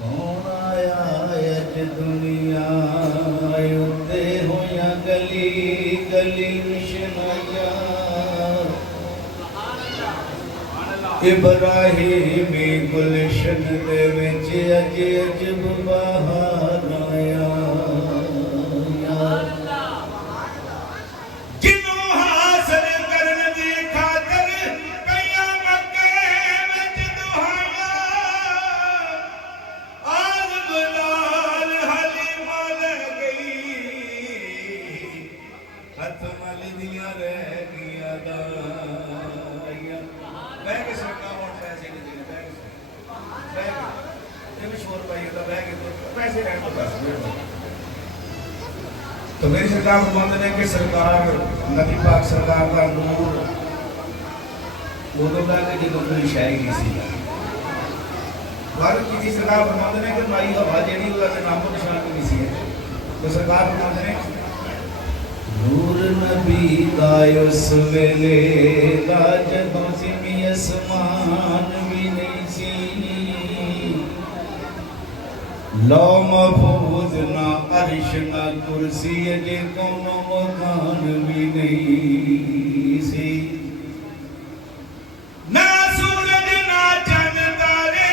कौन आया अज दुनिया उत्ते होया गली गली मिशनाया इब्राहिमी गुलशन दे विच अज अजब बहार आया तो मेरी सरकार फरमाते हैं कि सरकार नबी पाक सरकार का नूर उदों का जो कोई शाही नहीं सी पर किसी सरकार फरमाते हैं कि माई हवा जी नामो निशान भी नहीं सी तो सरकार फरमाते हैं नूर नबी का उस वेले का जदों सिमी आसमान भी नहीं सी लो महफूज ना अर्श ना कुर्सी अजे कोनो मकान भी नहीं सी ना सूरज ना चंद तारे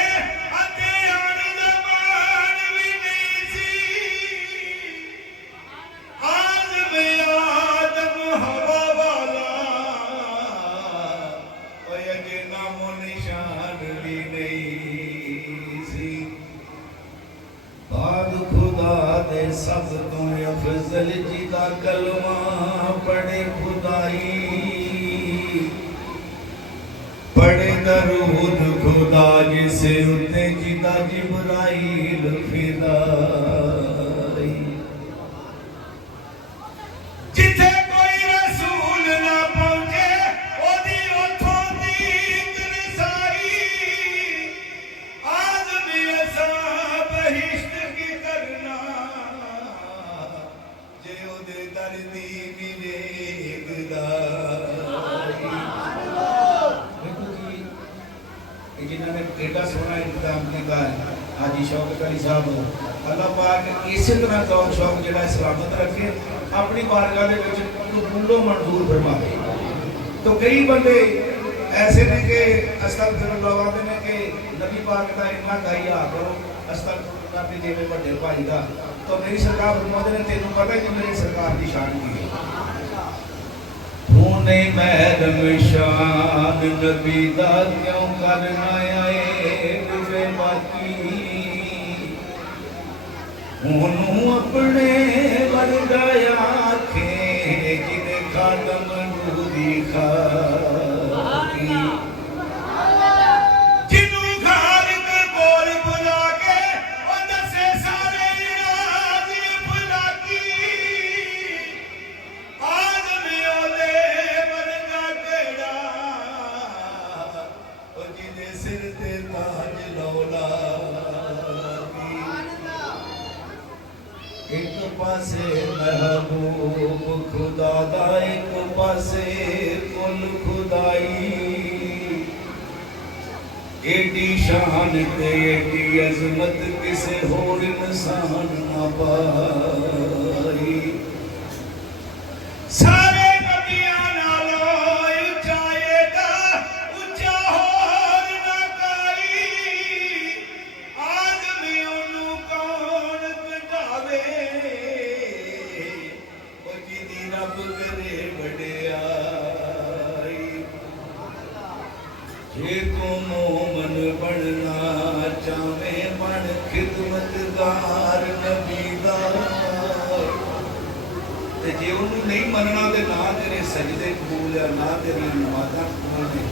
अते आन जबान भी नहीं सी आज़म आदम हवा वाला अजे नामो निशान भी नहीं सी बाद खुदा दे सब तो अफजल जी का कलमा पढ़े खुदाई पढ़े दरूद खुदा जिसे उत्ते जिदा जिब्राइल फिदाई जिथे कोई रसूल ना पहुंचे ओदी उथों नींद रसाई आज़म असा बहिश्त जिन्होंने एडा सोना इंतजाम किया हाजी शौकत अली साहब अल्लाह पाक इस तरह शौक शौक जो सलामत रखे अपनी बारगाह कबूलो मंजूर फरमावे। तो कई बंदे ऐसे ने कि अस्तगफिरुल्लाह आते हैं कि नबी पाक का इन्ना गाइया करो अस्तगफिरुल्लाह के जिवें बड़े भाई का। तो मेरी सरकार फरमाते हैं तेनों पता है कि मेरी सरकार की शान की है होने महरम शान नबी दा क्यों करना आए वे बाकी उन्हों अपने वर्गाया आखे जिने खादम नूरी खाकी एक पासे महबूब खुदा दा एक पासे कुल खुदाई एडी शान ते एडी अजमत किसे होर इंसान ना पाई सारे नबियां नालों ऊंचा एदा ऊंचा होर ना काई आदमी ओनू कौन कटावे ओ जिदी रब करे वडियाई जे तू मोमन बनना चाहे बन खिदमतगार नबी दा ते जे उन्होंने नहीं मनना तो ना तेरे सजदे कबूल है ना तेरी नमाज़ां कबूल है।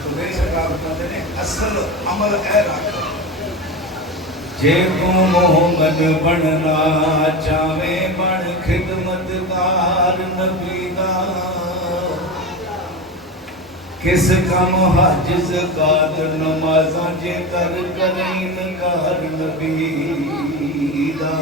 तो मेरी सरकार बताते हैं असल अमल है रख जे तू मोहम्मद बनना चाहे बन खिदमतगार नबी दा किस कम हज ज़कात नमाज़ां जे कर इनकार नबी दा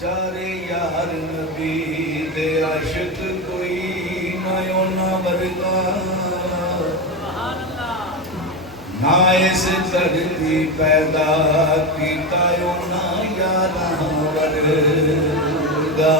चारे यार नबी दे आशिक कोई ना ओना वर्गा ना इस धरती पैदा कीता ओना यारां वर्गा